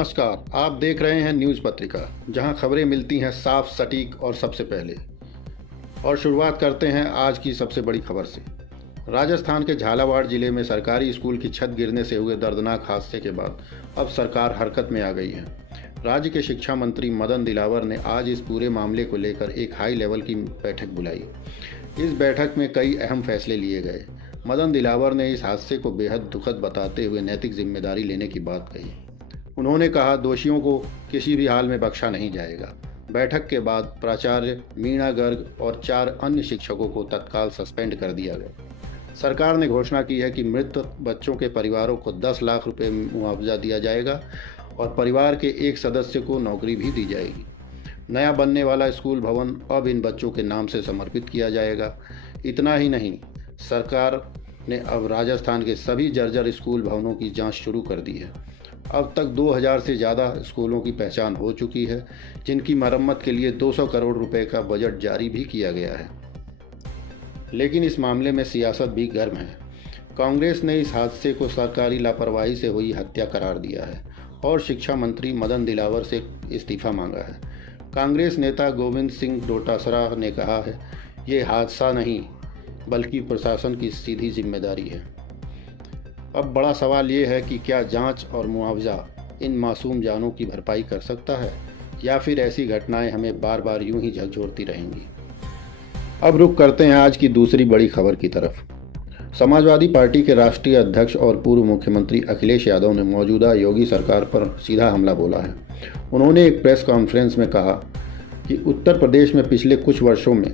नमस्कार, आप देख रहे हैं न्यूज़ पत्रिका, जहां खबरें मिलती हैं साफ, सटीक और सबसे पहले। और शुरुआत करते हैं आज की सबसे बड़ी खबर से। राजस्थान के झालावाड़ जिले में सरकारी स्कूल की छत गिरने से हुए दर्दनाक हादसे के बाद अब सरकार हरकत में आ गई है। राज्य के शिक्षा मंत्री मदन दिलावर ने आज इस पूरे मामले को लेकर एक हाई लेवल की बैठक बुलाई। इस बैठक में कई अहम फैसले लिए गए। मदन दिलावर ने इस हादसे को बेहद दुखद बताते हुए नैतिक जिम्मेदारी लेने की बात कही। उन्होंने कहा, दोषियों को किसी भी हाल में बख्शा नहीं जाएगा। बैठक के बाद प्राचार्य मीणा गर्ग और 4 अन्य शिक्षकों को तत्काल सस्पेंड कर दिया गया। सरकार ने घोषणा की है कि मृत बच्चों के परिवारों को 10 लाख रुपए मुआवजा दिया जाएगा और परिवार के एक सदस्य को नौकरी भी दी जाएगी। नया बनने वाला स्कूल भवन अब इन बच्चों के नाम से समर्पित किया जाएगा। इतना ही नहीं, सरकार ने अब राजस्थान के सभी जर्जर स्कूल भवनों की जांच शुरू कर दी है। अब तक 2000 से ज़्यादा स्कूलों की पहचान हो चुकी है, जिनकी मरम्मत के लिए 200 करोड़ रुपए का बजट जारी भी किया गया है। लेकिन इस मामले में सियासत भी गर्म है। कांग्रेस ने इस हादसे को सरकारी लापरवाही से हुई हत्या करार दिया है और शिक्षा मंत्री मदन दिलावर से इस्तीफा मांगा है। कांग्रेस नेता गोविंद सिंह डोटासरा ने कहा है, ये हादसा नहीं बल्कि प्रशासन की सीधी जिम्मेदारी है। अब बड़ा सवाल ये है कि क्या जांच और मुआवजा इन मासूम जानों की भरपाई कर सकता है या फिर ऐसी घटनाएं हमें बार बार यूं ही झकझोरती रहेंगी। अब रुख करते हैं आज की दूसरी बड़ी खबर की तरफ। समाजवादी पार्टी के राष्ट्रीय अध्यक्ष और पूर्व मुख्यमंत्री अखिलेश यादव ने मौजूदा योगी सरकार पर सीधा हमला बोला है। उन्होंने एक प्रेस कॉन्फ्रेंस में कहा कि उत्तर प्रदेश में पिछले कुछ वर्षों में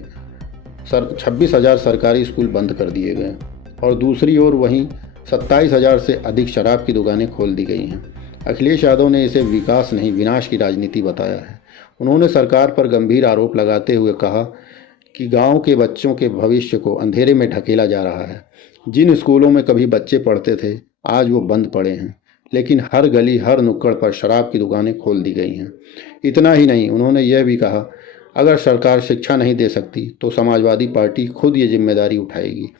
26,000 सरकारी स्कूल बंद कर दिए गए और दूसरी ओर वहीं 27,000 से अधिक शराब की दुकानें खोल दी गई हैं। अखिलेश यादव ने इसे विकास नहीं विनाश की राजनीति बताया है। उन्होंने सरकार पर गंभीर आरोप लगाते हुए कहा कि गांव के बच्चों के भविष्य को अंधेरे में ढकेला जा रहा है। जिन स्कूलों में कभी बच्चे पढ़ते थे आज वो बंद पड़े हैं, लेकिन हर गली हर नुक्कड़ पर शराब की दुकानें खोल दी गई हैं। इतना ही नहीं, उन्होंने यह भी कहा, अगर सरकार शिक्षा नहीं दे सकती तो समाजवादी पार्टी खुद ये जिम्मेदारी उठाएगी।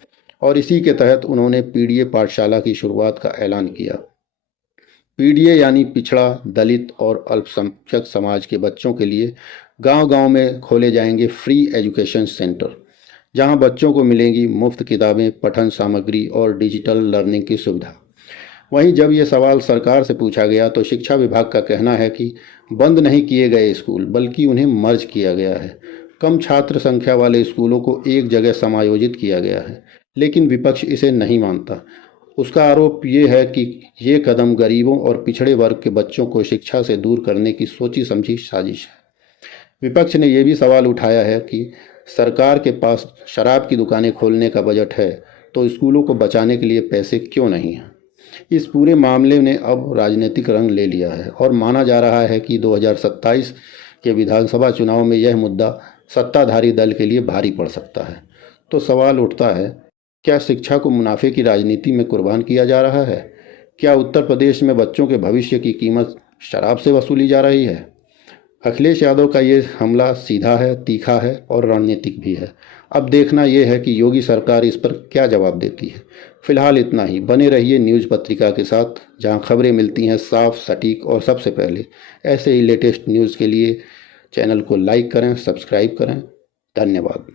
और इसी के तहत उन्होंने पीडीए पाठशाला की शुरुआत का ऐलान किया। पीडीए यानी पिछड़ा, दलित और अल्पसंख्यक समाज के बच्चों के लिए गांव-गांव में खोले जाएंगे फ्री एजुकेशन सेंटर, जहां बच्चों को मिलेंगी मुफ्त किताबें, पठन सामग्री और डिजिटल लर्निंग की सुविधा। वहीं जब ये सवाल सरकार से पूछा गया तो शिक्षा विभाग का कहना है कि बंद नहीं किए गए स्कूल बल्कि उन्हें मर्ज किया गया है। कम छात्र संख्या वाले स्कूलों को एक जगह समायोजित किया गया है, लेकिन विपक्ष इसे नहीं मानता। उसका आरोप ये है कि ये कदम गरीबों और पिछड़े वर्ग के बच्चों को शिक्षा से दूर करने की सोची समझी साजिश है। विपक्ष ने यह भी सवाल उठाया है कि सरकार के पास शराब की दुकानें खोलने का बजट है तो स्कूलों को बचाने के लिए पैसे क्यों नहीं हैं। इस पूरे मामले ने अब राजनीतिक रंग ले लिया है और माना जा रहा है कि 2027 के विधानसभा चुनाव में यह मुद्दा सत्ताधारी दल के लिए भारी पड़ सकता है। तो सवाल उठता है, क्या शिक्षा को मुनाफे की राजनीति में कुर्बान किया जा रहा है? क्या उत्तर प्रदेश में बच्चों के भविष्य की कीमत शराब से वसूली जा रही है? अखिलेश यादव का ये हमला सीधा है, तीखा है और रणनीतिक भी है। अब देखना यह है कि योगी सरकार इस पर क्या जवाब देती है। फिलहाल इतना ही। बने रहिए न्यूज़ पत्रिका के साथ, जहां खबरें मिलती हैं साफ, सटीक और सबसे पहले। ऐसे ही लेटेस्ट न्यूज़ के लिए चैनल को लाइक करें, सब्सक्राइब करें। धन्यवाद।